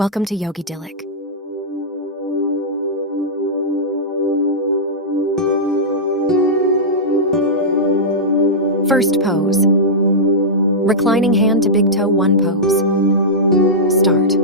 Welcome to Yogidyllic. First pose. Reclining hand to big toe 1 pose. Start.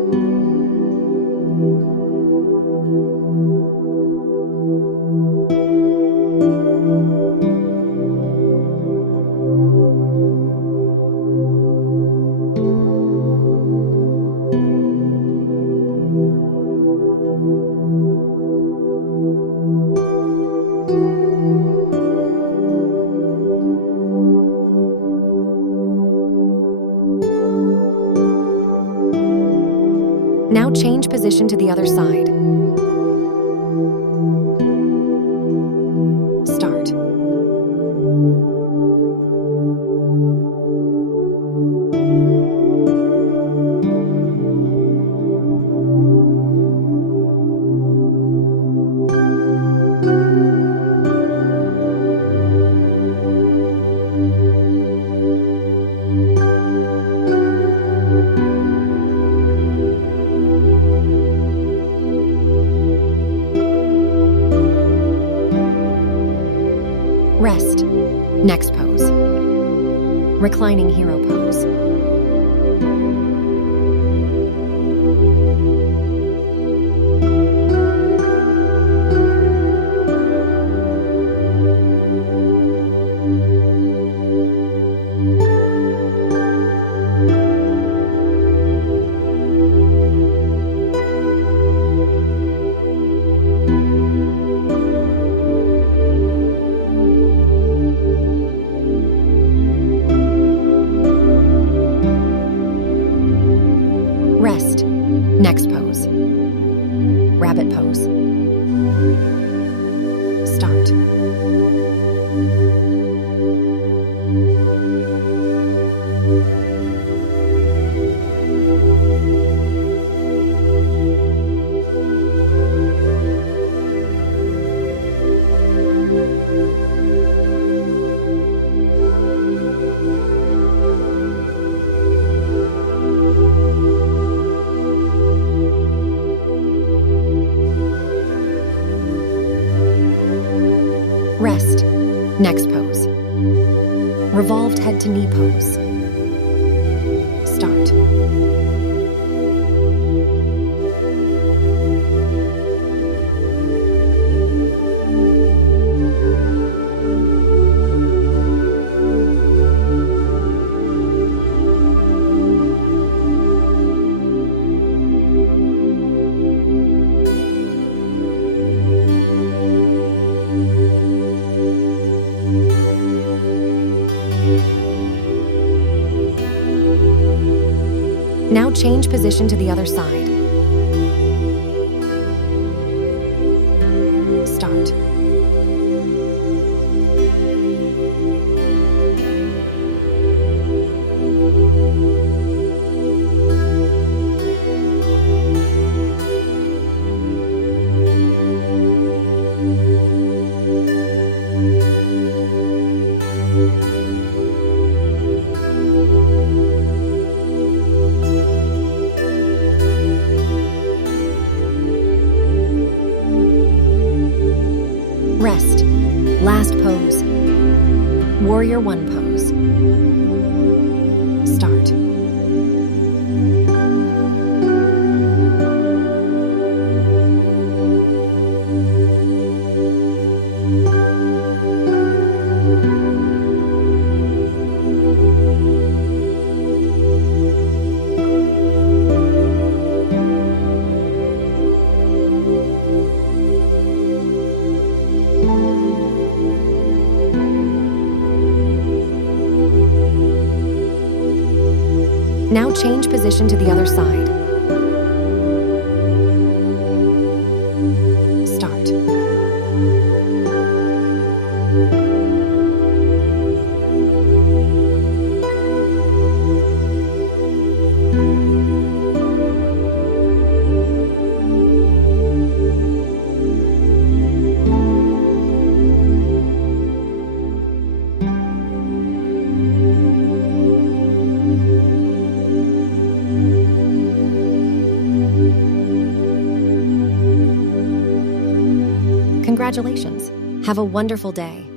Now change position to the other side. Start. Rest. Next pose. Reclining hero pose. Rest. Next pose. Rabbit pose. Start. Rest. Next pose. Revolved head to knee pose. Start. Now change position to the other side. Start. Rest. Last pose. Warrior 1 pose. Start. Now change position to the other side. Start. Congratulations. Have a wonderful day.